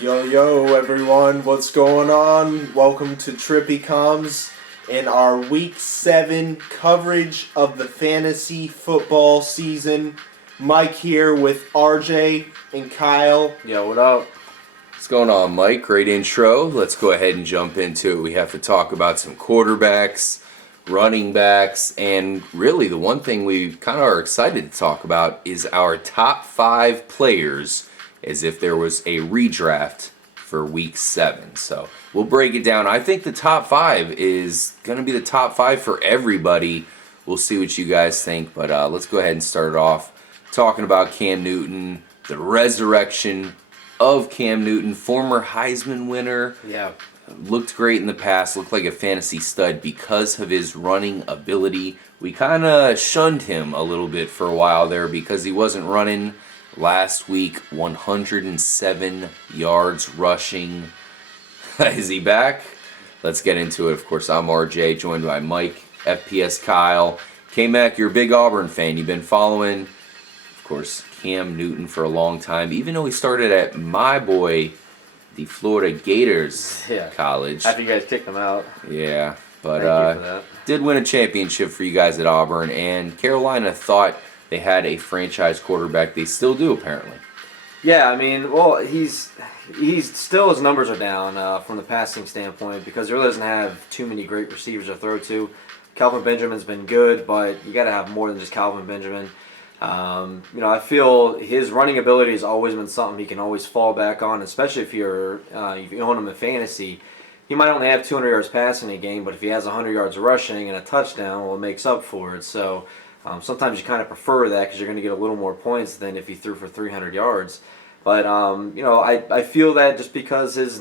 Yo, everyone, what's going on? Welcome to Trippy Comms in our Week 7 coverage of the fantasy football season. Mike here with RJ and Kyle. Yo, what up? What's going on, Mike? Great intro. Let's go ahead and jump into it. We have to talk about some quarterbacks, running backs, and really the one thing we kind of are excited to talk about is our top 5 players as if there was a redraft for Week 7. So we'll break it down. I think the top 5 is going to be the top 5 for everybody. We'll see what you guys think, but let's go ahead and start it off talking about Cam Newton, the resurrection of Cam Newton, former Heisman winner. Yeah. Looked great in the past, looked like a fantasy stud because of his running ability. We kind of shunned him a little bit for a while there because he wasn't running. Last week, 107 yards rushing. Is he back? Let's get into it. Of course, I'm RJ, joined by Mike, FPS Kyle. K-Mac, you're a big Auburn fan. You've been following, of course, Cam Newton for a long time, even though he started at my boy, the Florida Gators college. After you guys kicked him out. Yeah, but Thank you for that. Did win a championship for you guys at Auburn, and Carolina thought they had a franchise quarterback. They still do, apparently. Yeah, I mean, well, he's still, his numbers are down from the passing standpoint because he really doesn't have too many great receivers to throw to. Calvin Benjamin's been good, but you got to have more than just Calvin Benjamin. I feel his running ability has always been something he can always fall back on, especially if you own him in fantasy. He might only have 200 yards passing a game, but if he has 100 yards rushing and a touchdown, well, it makes up for it. So sometimes you kind of prefer that because you're going to get a little more points than if he threw for 300 yards. But I feel that just because his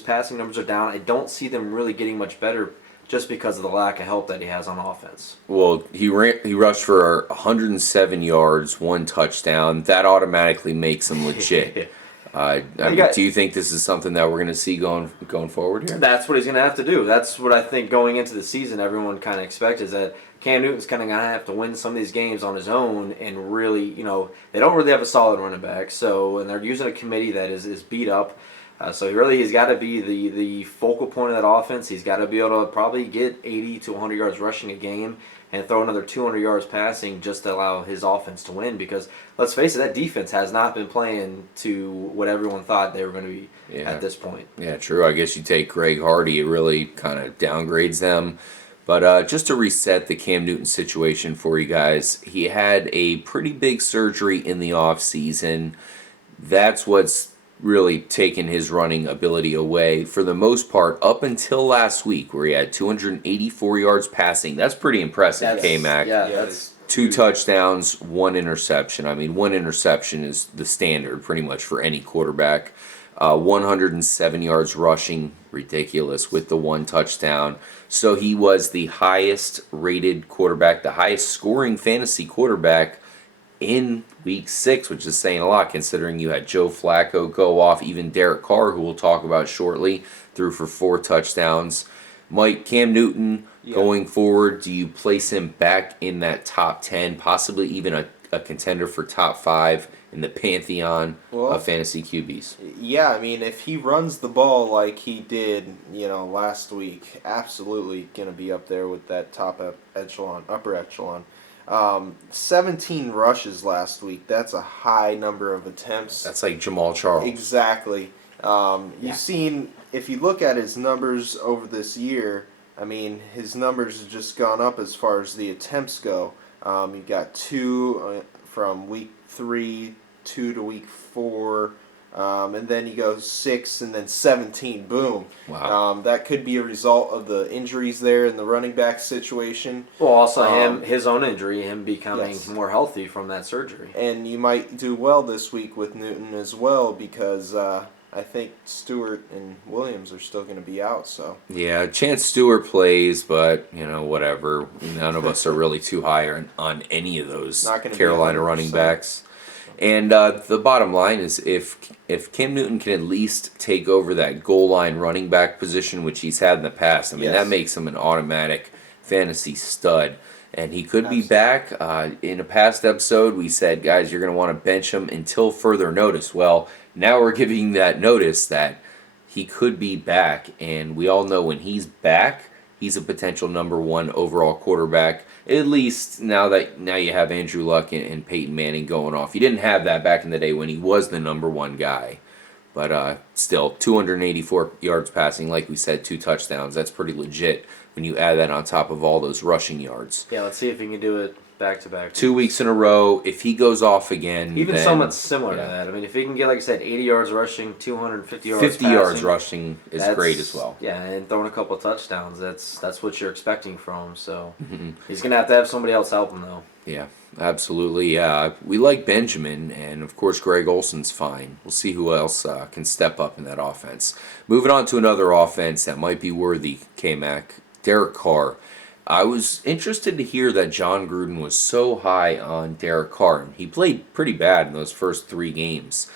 passing numbers are down, I don't see them really getting much better just because of the lack of help that he has on offense. Well, he rushed for 107 yards, 1 touchdown. That automatically makes him legit. Do you think this is something that we're going to see going forward here? That's what he's going to have to do. That's what I think going into the season everyone kind of expects is that Cam Newton's kind of going to have to win some of these games on his own and really, they don't really have a solid running back. And they're using a committee that is beat up. So he's got to be the focal point of that offense. He's got to be able to probably get 80 to 100 yards rushing a game and throw another 200 yards passing just to allow his offense to win. Because let's face it, that defense has not been playing to what everyone thought they were going to be at this point. Yeah, true. I guess you take Greg Hardy, it really kind of downgrades them. But just to reset the Cam Newton situation for you guys, he had a pretty big surgery in the offseason. That's what's really taken his running ability away for the most part up until last week where he had 284 yards passing. That's pretty impressive, K-Mac. Yeah, that's 2 touchdowns, 1 interception. I mean, 1 interception is the standard pretty much for any quarterback. 107 yards rushing, ridiculous, with the 1 touchdown. So he was the highest rated quarterback, the highest scoring fantasy quarterback in Week 6, which is saying a lot considering you had Joe Flacco go off, even Derek Carr, who we'll talk about shortly, threw for 4 touchdowns. Mike, Cam Newton, going forward, do you place him back in that top 10, possibly even a contender for top 5 in the pantheon of fantasy QBs? Yeah, I mean, if he runs the ball like he did, last week, absolutely going to be up there with that upper echelon. 17 rushes last week. That's a high number of attempts. That's like Jamal Charles. Exactly. You've seen, if you look at his numbers over this year, I mean, his numbers have just gone up as far as the attempts go. You got 2 from week 3, 2 to week 4, and then you go 6 and then 17. Boom. Wow. That could be a result of the injuries there in the running back situation. well, also his own injury, him becoming more healthy from that surgery. And you might do well this week with Newton as well because I think Stewart and Williams are still going to be out. So Yeah, Chance Stewart plays, but, whatever. None of us are really too high on any of those Carolina running backs. And the bottom line is if Cam Newton can at least take over that goal line running back position, which he's had in the past, I mean, that makes him an automatic fantasy stud. And he could be back. In a past episode, we said, guys, you're going to want to bench him until further notice. Well, Now we're giving that notice that he could be back, and we all know when he's back, he's a potential number one overall quarterback. At least now you have Andrew Luck and Peyton Manning going off. You didn't have that back in the day when he was the number one guy. But still, 284 yards passing, like we said, 2 touchdowns. That's pretty legit when you add that on top of all those rushing yards. Yeah, let's see if he can do it back-to-back. 2 weeks in a row. If he goes off again, even then, somewhat similar to yeah. that. I mean, if he can get, like I said, 80 yards rushing, 250 yards 50 passing, yards rushing is that's great as well. Yeah, and throwing a couple of touchdowns, that's what you're expecting from him. So Mm-hmm. he's going to have somebody else help him, though. Yeah, absolutely. We like Benjamin, and of course Greg Olson's fine. We'll see who else can step up in that offense. Moving on to another offense that might be worthy, K-Mac, Derek Carr. I was interested to hear that John Gruden was so high on Derek Carr. He played pretty bad in those first 3 games.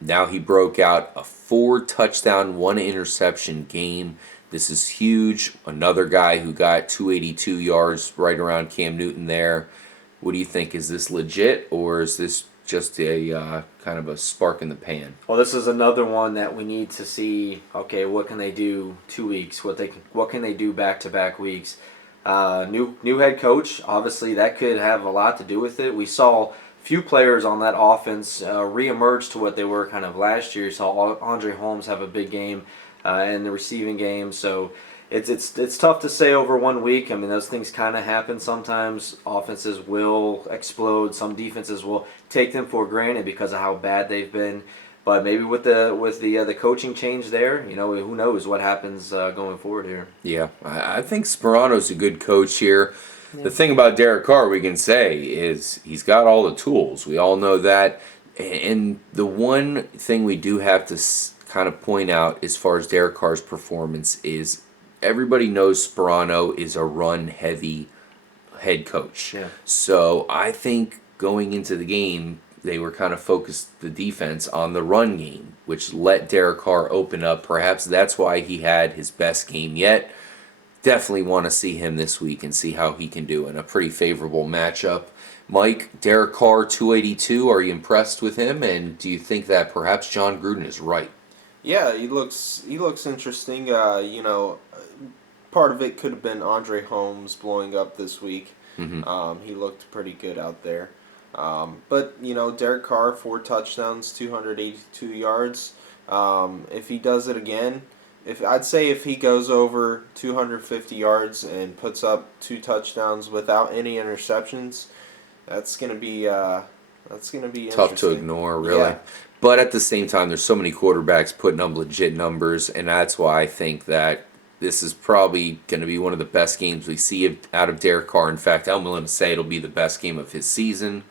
Now he broke out a 4-touchdown, 1-interception game. This is huge. Another guy who got 282 yards right around Cam Newton there. What do you think? Is this legit, or is this just a kind of a spark in the pan? Well, this is another one that we need to see. Okay, what can they do 2 weeks? What can they do back-to-back weeks? New head coach. Obviously, that could have a lot to do with it. We saw few players on that offense reemerge to what they were kind of last year. You saw Andre Holmes have a big game in the receiving game. So it's tough to say over 1 week. I mean, those things kind of happen sometimes. Offenses will explode. Some defenses will take them for granted because of how bad they've been. But maybe with the coaching change there, who knows what happens going forward here. Yeah, I think Sperano's a good coach here. Yeah. The thing about Derek Carr we can say is he's got all the tools. We all know that. And the one thing we do have to kind of point out as far as Derek Carr's performance is everybody knows Sperano is a run-heavy head coach. Yeah. So I think going into the game, they were kind of focused the defense on the run game, which let Derek Carr open up. Perhaps that's why he had his best game yet. Definitely want to see him this week and see how he can do in a pretty favorable matchup. Mike, Derek Carr, 282. Are you impressed with him? And do you think that perhaps John Gruden is right? Yeah, he looks interesting. Part of it could have been Andre Holmes blowing up this week. Mm-hmm. He looked pretty good out there. But Derek Carr, 4 touchdowns, 282 yards. If he does it again, if he goes over 250 yards and puts up 2 touchdowns without any interceptions, that's gonna be tough to ignore, really. Yeah. But at the same time, there's so many quarterbacks putting up legit numbers, and that's why I think that this is probably going to be one of the best games we see out of Derek Carr. In fact, I'm willing to say it'll be the best game of his season,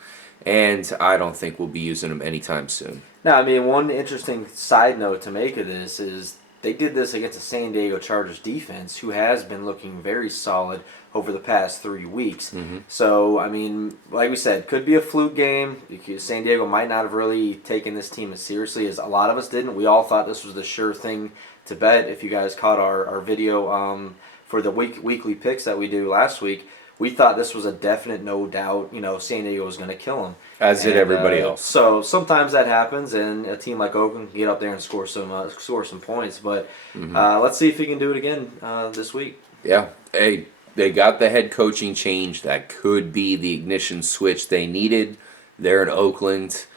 and I don't think we'll be using him anytime soon. Now, I mean, one interesting side note to make of this is they did this against the San Diego Chargers defense, who has been looking very solid over the past 3 weeks. Mm-hmm. So, I mean, like we said, could be a fluke game because San Diego might not have really taken this team as seriously as a lot of us didn't. We all thought this was the sure thing to bet. If you guys caught our video for the weekly picks that we do last week, we thought this was a definite, no doubt, San Diego was going to kill them. As did everybody else. So sometimes that happens, and a team like Oakland can get up there and score some points. But let's see if he can do it again this week. Yeah. Hey, they got the head coaching change. That could be the ignition switch they needed there in Oakland.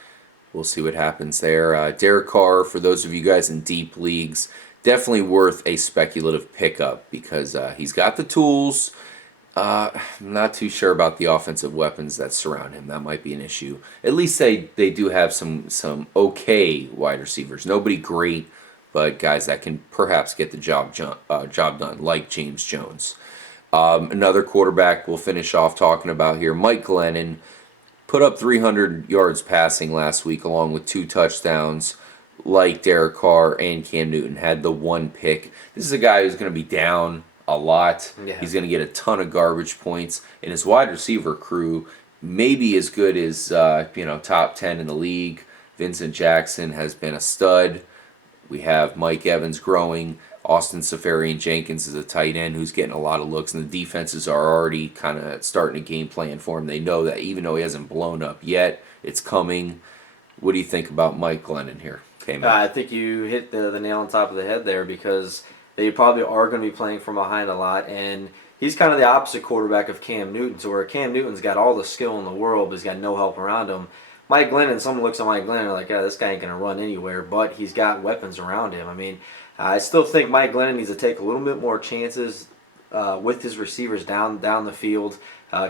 We'll see what happens there. Derek Carr, for those of you guys in deep leagues, definitely worth a speculative pickup because he's got the tools. I'm not too sure about the offensive weapons that surround him. That might be an issue. At least they do have some okay wide receivers. Nobody great, but guys that can perhaps get the job done, like James Jones. Another quarterback we'll finish off talking about here, Mike Glennon, put up 300 yards passing last week along with 2 touchdowns. Like Derek Carr and Cam Newton, had the 1 pick. This is a guy who's going to be down a lot. Yeah. He's going to get a ton of garbage points, and his wide receiver crew may be as good as top 10 in the league. Vincent Jackson has been a stud. We have Mike Evans growing. Austin Safarian-Jenkins is a tight end who's getting a lot of looks, and the defenses are already kind of starting a game plan for him. They know that even though he hasn't blown up yet, it's coming. What do you think about Mike Glennon here? I think you hit the nail on top of the head there because they probably are going to be playing from behind a lot, and he's kind of the opposite quarterback of Cam Newton, so where Cam Newton's got all the skill in the world, but he's got no help around him. Mike Glennon, someone looks at Mike Glennon like, this guy ain't going to run anywhere, but he's got weapons around him. I mean, I still think Mike Glennon needs to take a little bit more chances with his receivers down the field.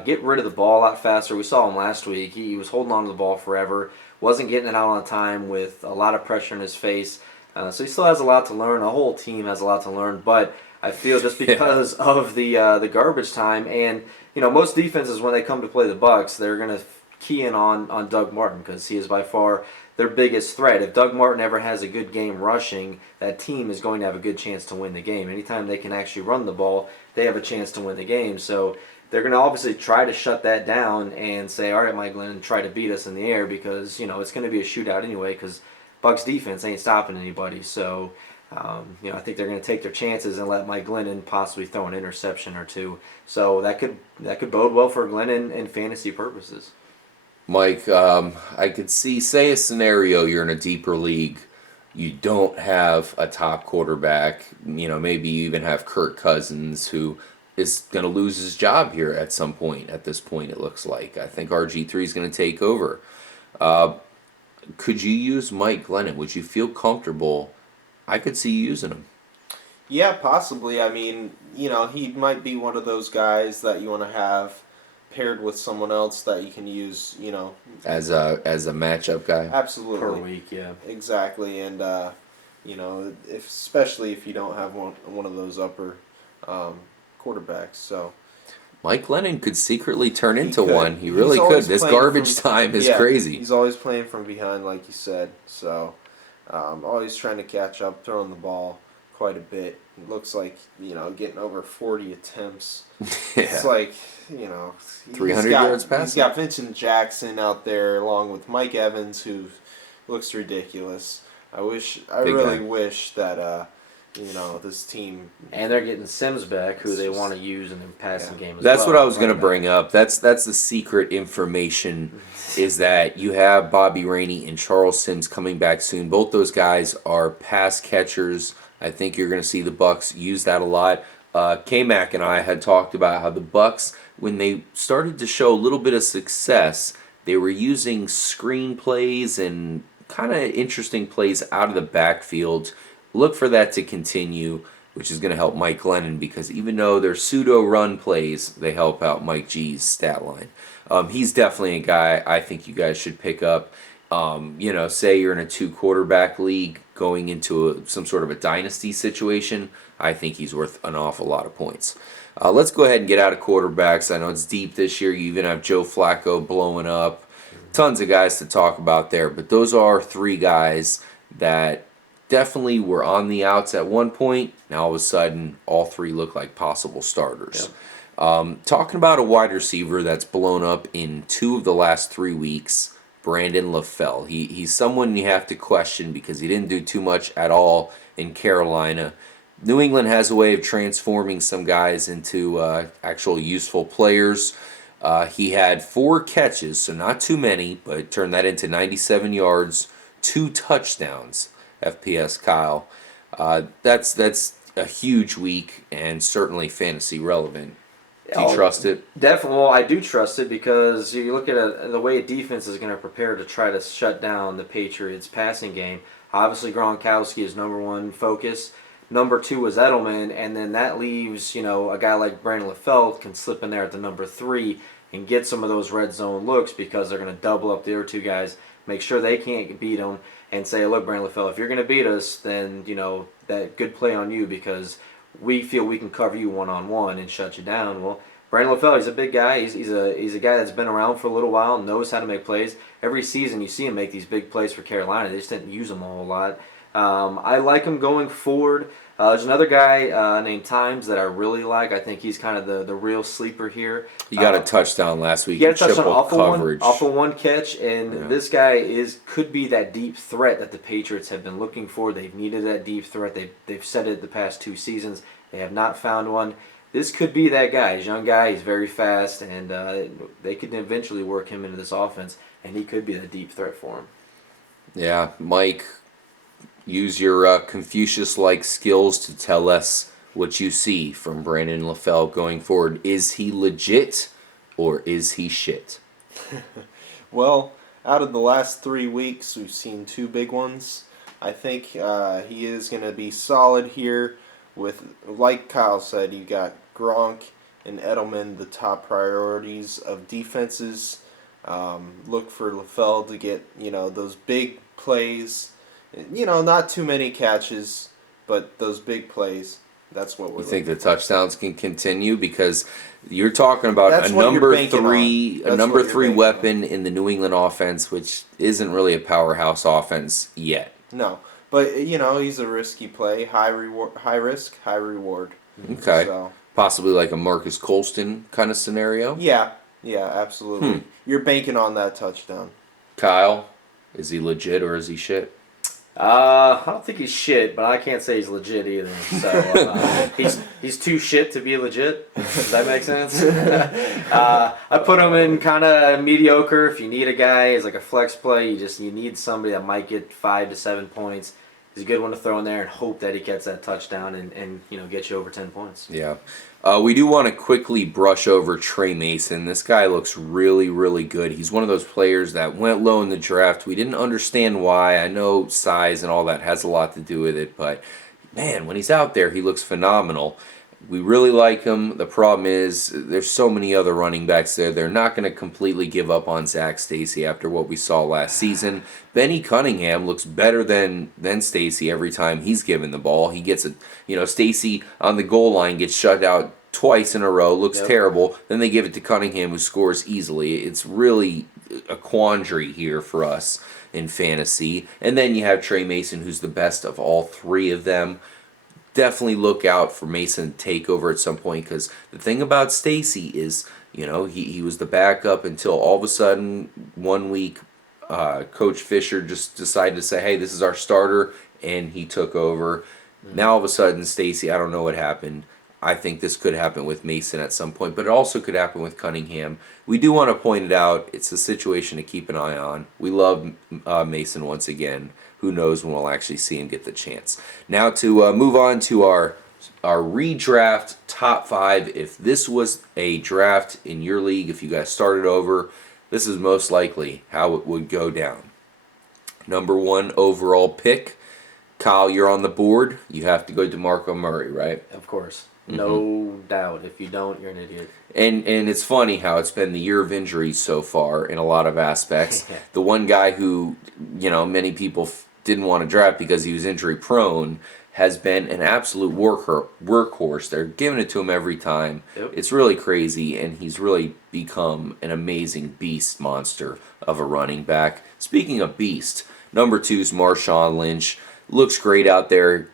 Get rid of the ball a lot faster. We saw him last week. He was holding on to the ball forever, wasn't getting it out on time with a lot of pressure in his face. So he still has a lot to learn. The whole team has a lot to learn, but I feel just because of the garbage time, and most defenses when they come to play the Bucs, they're going to key in on Doug Martin because he is by far their biggest threat. If Doug Martin ever has a good game rushing, that team is going to have a good chance to win the game. Anytime they can actually run the ball, they have a chance to win the game. So they're going to obviously try to shut that down and say, all right, Mike Glennon, try to beat us in the air because it's going to be a shootout anyway because Bucs defense ain't stopping anybody. So I think they're going to take their chances and let Mike Glennon possibly throw an interception or two. So that could bode well for Glennon in fantasy purposes. Mike, I could say a scenario you're in a deeper league. You don't have a top quarterback. Maybe you even have Kirk Cousins, who is going to lose his job here at some point. At this point, it looks like. I think RG3 is going to take over. Could you use Mike Glennon? Would you feel comfortable? I could see you using him. Yeah, possibly. I mean, he might be one of those guys that you want to have paired with someone else that you can use, as a matchup guy. Absolutely. Per week, yeah. Exactly, and especially if you don't have one of those upper quarterbacks. So Mike Glennon could secretly turn into could. one. He really could. This garbage time is crazy. He's always playing from behind, like you said. So always trying to catch up, throwing the ball quite a bit. It looks like, getting over 40 attempts. Yeah. It's like, 300 yards passing. He's got Vincent Jackson out there along with Mike Evans, who looks ridiculous. I really wish that, this team. And they're getting Sims back, who they want to use in the passing game as well. That's what I was going to bring up. That's the secret information is that you have Bobby Rainey and Charles Sims coming back soon. Both those guys are pass catchers. I think you're going to see the Bucs use that a lot. K-Mac and I had talked about how the Bucs, when they started to show a little bit of success, they were using screen plays and kind of interesting plays out of the backfield. Look for that to continue, which is going to help Mike Glennon because even though they're pseudo-run plays, they help out Mike G's stat line. He's definitely a guy I think you guys should pick up. Say you're in a 2-quarterback league going into some sort of a dynasty situation, I think he's worth an awful lot of points. Let's go ahead and get out of quarterbacks. I know it's deep this year. You even have Joe Flacco blowing up. Tons of guys to talk about there, but those are 3 guys that definitely were on the outs at one point. Now all of a sudden, all 3 look like possible starters. Yep. Talking about a wide receiver that's blown up in 2 of the last 3 weeks, Brandon Lafell. He's someone you have to question because he didn't do too much at all in Carolina. New England has a way of transforming some guys into actual useful players. He had 4 catches, so not too many, but turned that into 97 yards, 2 touchdowns. FPS Kyle. That's a huge week and certainly fantasy relevant. Do you trust it? Definitely. Well, I do trust it because you look at the way a defense is going to prepare to try to shut down the Patriots' passing game. Obviously, Gronkowski is number 1 focus. Number 2 is Edelman, and then that leaves a guy like Brandon Lafell can slip in there at the number 3 and get some of those red zone looks because they're going to double up the other 2 guys, make sure they can't beat them, and say, look, Brandon Lafell, if you're going to beat us, then that good play on you because we feel we can cover you one-on-one and shut you down. Well, Brandon Lafell, he's a big guy. He's a guy that's been around for a little while, knows how to make plays. Every season you see him make these big plays for Carolina. They just didn't use him a whole lot. I like him going forward. There's another guy named Times that I really like. I think he's kind of the real sleeper here. He got a touchdown last week. He got a touchdown off of one catch, and this guy could be that deep threat that the Patriots have been looking for. They've needed that deep threat. They've said it the past 2 seasons. They have not found one. This could be that guy. He's a young guy. He's very fast, and they could eventually work him into this offense, and he could be the deep threat for him. Yeah, Mike, use your Confucius-like skills to tell us what you see from Brandon Lafell going forward. Is he legit or is he shit? Well, out of the last 3 weeks, we've seen 2 big ones. I think he is going to be solid here with, like Kyle said, you got Gronk and Edelman, the top priorities of defenses. Look for Lafell to get, those big plays. Not too many catches, but those big plays. That's what we're You think the looking for. touchdowns can continue because you're talking about That's a what you're number banking three, on. a That's number what you're three banking weapon in the New England offense, which isn't really a powerhouse offense yet. No, but he's a risky play, high reward, high risk, high reward. Okay, So possibly like a Marcus Colston kind of scenario. yeah, absolutely. You're banking on that touchdown. Kyle, is he legit or is he shit? I don't think he's shit, but I can't say he's legit either. So he's too shit to be legit. Does that make sense? I put him in kind of mediocre. If you need a guy as like a flex play, you need somebody that might get 5 to 7 points. He's a good one to throw in there and hope that he gets that touchdown and get you over 10 points. Yeah. We do want to quickly brush over Trey Mason. This guy looks really, really good. He's one of those players that went low in the draft. We didn't understand why. I know size and all that has a lot to do with it, but man, when he's out there, he looks phenomenal. We really like him. The problem is there's so many other running backs there. They're not going to completely give up on Zach Stacy after what we saw last season. Benny Cunningham looks better than Stacy every time he's given the ball. He gets Stacy on the goal line gets shut out twice in a row, looks terrible. Then they give it to Cunningham who scores easily. It's really a quandary here for us in fantasy. And then you have Trey Mason who's the best of all 3 of them. Definitely look out for Mason to take over at some point because the thing about Stacy is, he was the backup until all of a sudden 1 week Coach Fisher just decided to say, hey, this is our starter, and he took over. Now all of a sudden Stacy, I don't know what happened. I think this could happen with Mason at some point, but it also could happen with Cunningham. We do want to point it out. It's a situation to keep an eye on. We love Mason once again. Who knows when we'll actually see him get the chance. Now to move on to our redraft top 5. If this was a draft in your league, if you guys started over, this is most likely how it would go down. Number 1 overall pick. Kyle, you're on the board. You have to go DeMarco Murray, right? Of course. No doubt. If you don't, you're an idiot. And it's funny how it's been the year of injuries so far in a lot of aspects. The one guy who, many people didn't want to draft because he was injury prone has been an absolute workhorse. They're giving it to him every time. Yep. It's really crazy, and he's really become an amazing beast monster of a running back. Speaking of beast, number 2 is Marshawn Lynch. Looks great out there.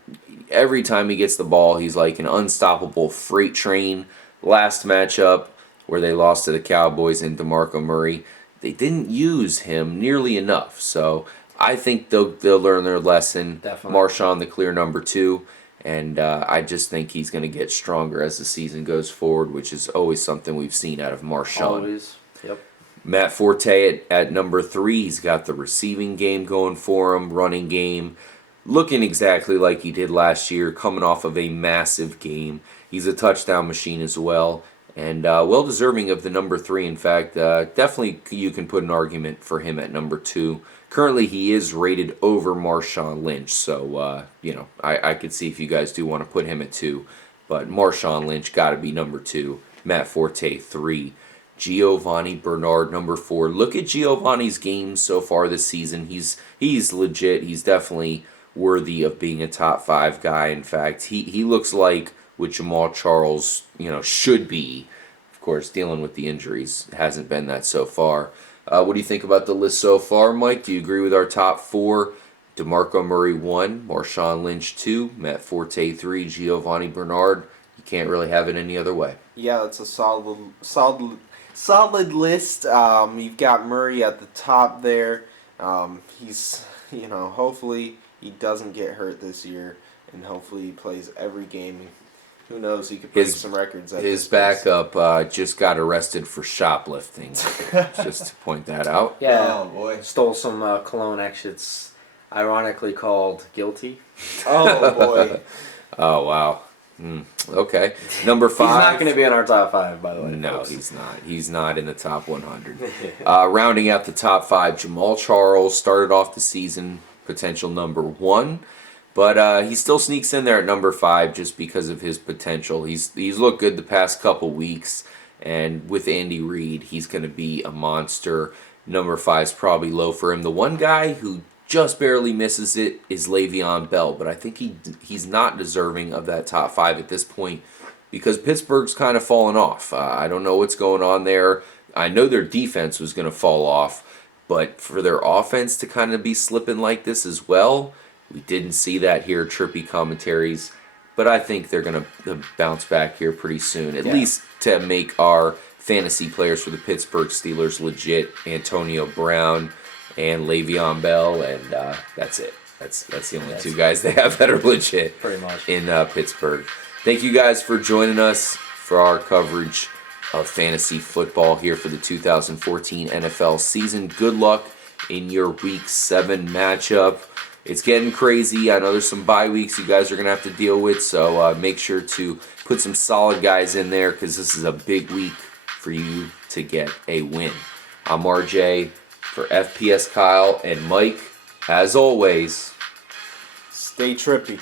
Every time he gets the ball, he's like an unstoppable freight train. Last matchup where they lost to the Cowboys and DeMarco Murray, they didn't use him nearly enough. So I think they'll learn their lesson. Definitely. Marshawn, the clear number 2. And I just think he's going to get stronger as the season goes forward, which is always something we've seen out of Marshawn. Always. Yep. Matt Forte at number 3. He's got the receiving game going for him, running game. Looking exactly like he did last year, coming off of a massive game. He's a touchdown machine as well, and well deserving of the number 3. In fact, definitely you can put an argument for him at number 2. Currently, he is rated over Marshawn Lynch, so I could see if you guys do want to put him at 2, but Marshawn Lynch got to be number 2. Matt Forte 3. Giovanni Bernard number 4. Look at Giovanni's games so far this season. He's legit. He's definitely worthy of being a top 5 guy. In fact, he looks like what Jamal Charles, should be. Of course, dealing with the injuries hasn't been that so far. What do you think about the list so far, Mike? Do you agree with our top 4? DeMarco Murray 1, Marshawn Lynch 2, Matt Forte 3, Giovanni Bernard. You can't really have it any other way. Yeah, that's a solid list. You've got Murray at the top there. He's, hopefully he doesn't get hurt this year, and hopefully he plays every game. Who knows? He could break some records. His backup just got arrested for shoplifting. Just to point that out. Yeah. Oh boy. Stole some cologne. Actually, it's ironically called guilty. Oh boy. Oh wow. Okay. Number 5. He's not going to be in our top 5, by the way. No, folks. he's not. He's not in the top 100. Rounding out the top 5, Jamal Charles started off the season potential number 1, but he still sneaks in there at number 5 just because of his potential. He's looked good the past couple weeks, and with Andy Reid, he's going to be a monster. Number 5 is probably low for him. The one guy who just barely misses it is Le'Veon Bell, but I think he's not deserving of that top 5 at this point because Pittsburgh's kind of fallen off. I don't know what's going on there. I know their defense was going to fall off, but for their offense to kind of be slipping like this as well, we didn't see that here at Trippy Commentaries, but I think they're going to bounce back here pretty soon, at least to make our fantasy players for the Pittsburgh Steelers legit. Antonio Brown and Le'Veon Bell, and that's it. That's the only two guys they have that are legit Pretty much. in Pittsburgh. Thank you guys for joining us for our coverage of fantasy football here for the 2014 NFL season. Good luck in your Week 7 matchup. It's getting crazy. I know there's some bye weeks you guys are going to have to deal with, so make sure to put some solid guys in there because this is a big week for you to get a win. I'm RJ. For FPS Kyle and Mike, as always, Stay trippy.